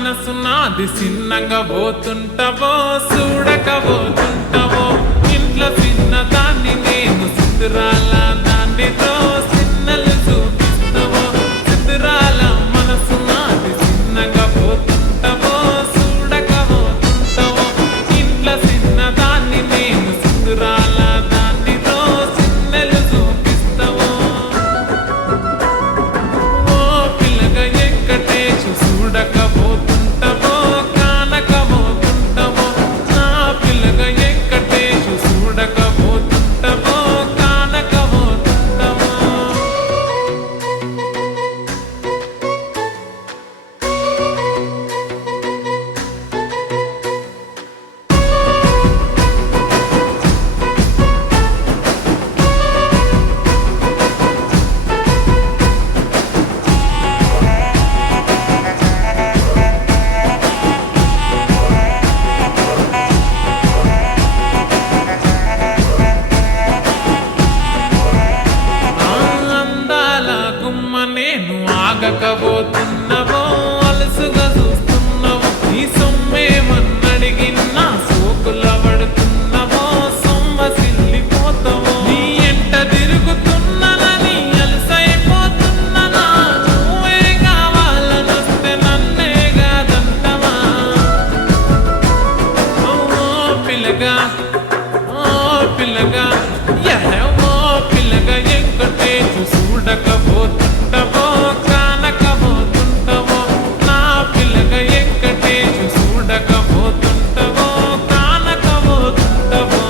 మనసు నాది చిన్నగా పోతుంటావో చూడకపోతుంటావో ఇంట్లో చిన్న దాన్ని నేను సిద్ధురాల దాన్నితో సిన్నలు చూపిస్తావో సిద్ధురాల మనసు నాది చిన్నగా పోతుంటావో చూడకపోతుంటావో ఇంట్లో చిన్న దాన్ని నేను సిద్ధురాల దాన్నితో సిన్నలు చూపిస్తావో ఓ పిల్లగా ఎక్కటేసి చూడకపోతుంటావో కానకపోతుంటావో నా పిల్లగా ఎక్కటేసి చూడకపోతుంటావో కానకపోతుంటావో అందాల గుమ్మ నేను ఆగకపోతున్నావో అలసుగా చూస్తున్నావో నీ సొమ్మేమన్నడిగినా సోకుల పడుతున్నావో సొమ్మ సిల్లిపోతావో నీ ఎంట తిరుగుతున్నానని అలసైపోతున్నానా నువ్వే కావాలనొస్తే నన్నే కాదంటవా ఓ పిల్లగా ఓ పిల్లగా ఓ పిల్లగా ఎక్కటేసి చూడకపోతుంటావో కానకపోతుంటావో నా పిల్లగా ఎక్కటేసి చూడకపోతుంటావో కానకపోతుంటావో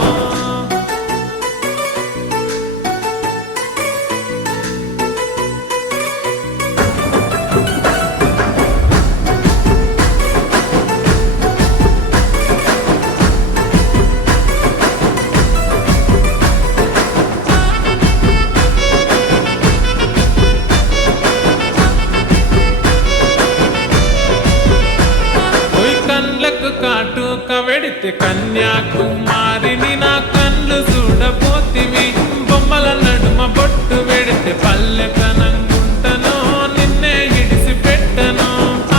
కళ్ళకు కాటుక వెడితే కన్యాకుమారిని నా కళ్ళు చూడపోతివి బొమ్మల నడుమ బొట్టు వెడితే పల్లెతనంగుంటను నిన్నే ఇడిసి పెట్టను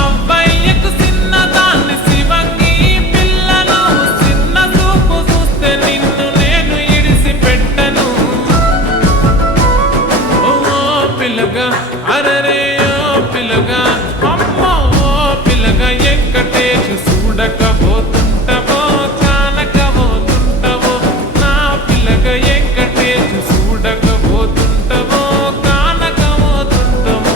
అబ్బాయికు చిన్నదాన్ని శివంగి పిల్లను చిన్న చూపు చూస్తే నిన్ను నేను ఇడిసి పెట్టను ఓ పిల్లగా అరరే ఓ పిల్లగా అమ్మో ఓ పిల్లగా ఎక్కటేసి చూడకపోతుంటావో కానకపోతుంటావో నా పిల్లగా ఎక్కటేసి చూడకపోతుంటావో కానకపోతుంటావో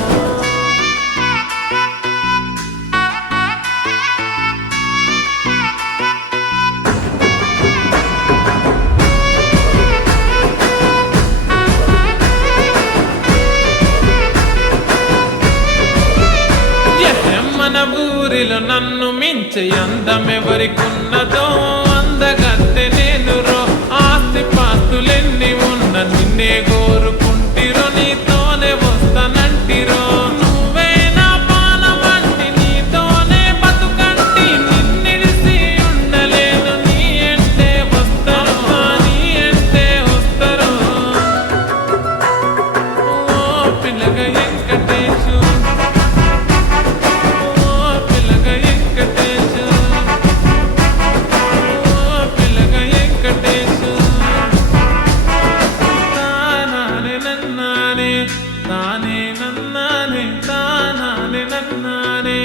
మన ఊరిలో నన్ను మించే అందమెవరికున్నదో అందగత్తె నేను రో ఆస్తి పాస్తులెన్ని ఉన్న నిన్నే కోరుకుంటిరో నీతోనే వస్తానంటిరో నువ్వే నా పానమంటి నీతోనే బతుకంటి నిన్నిడిసి ఉండలేను నీ అంటే వస్తాను నీ అంటే వస్తారు ఓ పిల్లగా ఎక్కటేసు తానే నన్నానే తానానే నన్నానే